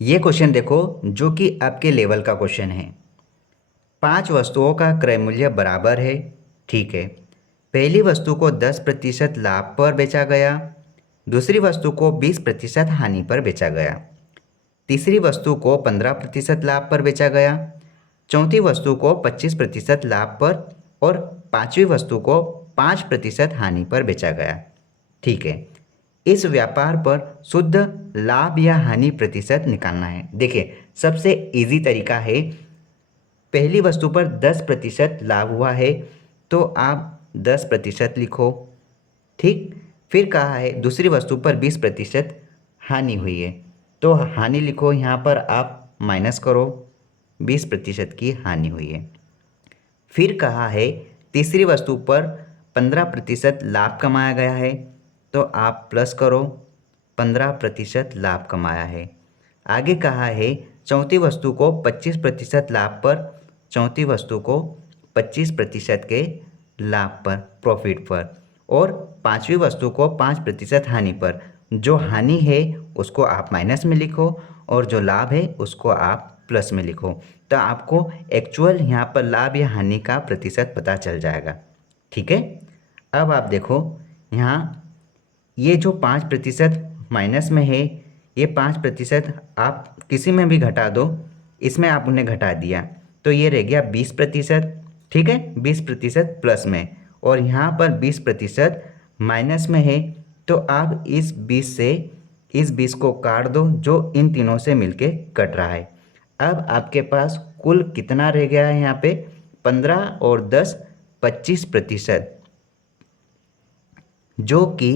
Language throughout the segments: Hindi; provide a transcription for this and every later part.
ये क्वेश्चन देखो जो कि आपके लेवल का क्वेश्चन है। 5 वस्तुओं का क्रय मूल्य बराबर है। ठीक है। पहली वस्तु को 10% लाभ पर बेचा गया, दूसरी वस्तु को 20% हानि पर बेचा गया, तीसरी वस्तु को 15% लाभ पर बेचा गया, चौथी वस्तु को 25% लाभ पर और पांचवी वस्तु को 5% हानि पर बेचा गया। ठीक है। इस व्यापार पर शुद्ध लाभ या हानि प्रतिशत निकालना है। देखिए, सबसे इजी तरीका है, पहली वस्तु पर 10% लाभ हुआ है तो आप 10% लिखो। ठीक। फिर कहा है दूसरी वस्तु पर 20% हानि हुई है तो हानि लिखो, यहाँ पर आप माइनस करो, 20% की हानि हुई है। फिर कहा है तीसरी वस्तु पर 15% लाभ कमाया गया है तो आप प्लस करो, 15% लाभ कमाया है। आगे कहा है चौथी वस्तु को 25% लाभ पर, चौथी वस्तु को 25% के लाभ पर, प्रॉफिट पर, और पांचवी वस्तु को 5% हानि पर। जो हानि है उसको आप माइनस में लिखो और जो लाभ है उसको आप प्लस में लिखो, तो आपको एक्चुअल यहाँ पर लाभ या हानि का प्रतिशत पता चल जाएगा। ठीक है। अब आप देखो यहाँ ये जो 5% माइनस में है, ये 5% आप किसी में भी घटा दो, इसमें आप उन्हें घटा दिया तो ये रह गया 20%। ठीक है, 20% प्लस में, और यहाँ पर 20% माइनस में है तो आप इस 20 को काट दो जो इन तीनों से मिलके कट रहा है। अब आपके पास कुल कितना रह गया है यहाँ पे, 15 और 10 25%, जो कि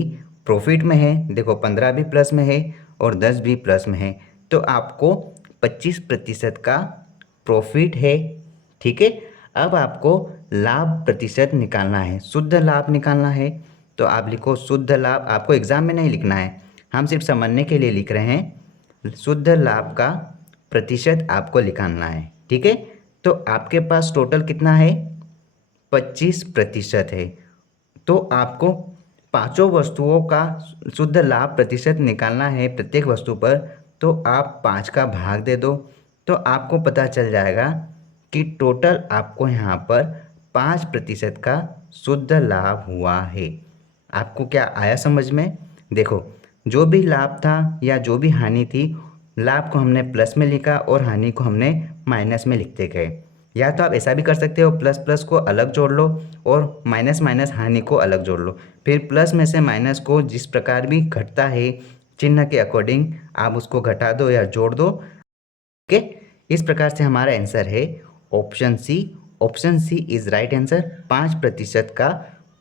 प्रॉफिट में है। देखो 15 भी प्लस में है और 10 भी प्लस में है तो आपको 25% का प्रॉफिट है। ठीक है। अब आपको लाभ प्रतिशत निकालना है, शुद्ध लाभ निकालना है, तो आप लिखो शुद्ध लाभ। आपको एग्जाम में नहीं लिखना है, हम सिर्फ समझने के लिए लिख रहे हैं। शुद्ध लाभ का प्रतिशत आपको निकालना है। ठीक है। तो आपके पास टोटल कितना है, 25% है। तो आपको पांचों वस्तुओं का शुद्ध लाभ प्रतिशत निकालना है प्रत्येक वस्तु पर, तो आप 5 का भाग दे दो तो आपको पता चल जाएगा कि टोटल आपको यहाँ पर 5% का शुद्ध लाभ हुआ है। आपको क्या आया समझ में? देखो, जो भी लाभ था या जो भी हानि थी, लाभ को हमने प्लस में लिखा और हानि को हमने माइनस में लिखते गए। या तो आप ऐसा भी कर सकते हो, प्लस प्लस को अलग जोड़ लो और माइनस माइनस हानि को अलग जोड़ लो, फिर प्लस में से माइनस को जिस प्रकार भी घटता है चिन्ह के अकॉर्डिंग आप उसको घटा दो या जोड़ दो। ओके, इस प्रकार से हमारा आंसर है option C. Option C is right answer. 5% का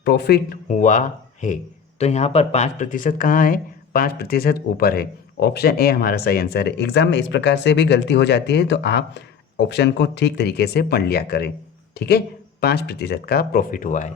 प्रॉफिट हुआ है। तो यहाँ पर 5% कहाँ है, 5% ऊपर है। ऑप्शन ए हमारा सही आंसर है। एग्जाम में इस प्रकार से भी गलती हो जाती है तो आप ऑप्शन को ठीक तरीके से पढ़ लिया करें। ठीक है, 5% का प्रॉफिट हुआ है।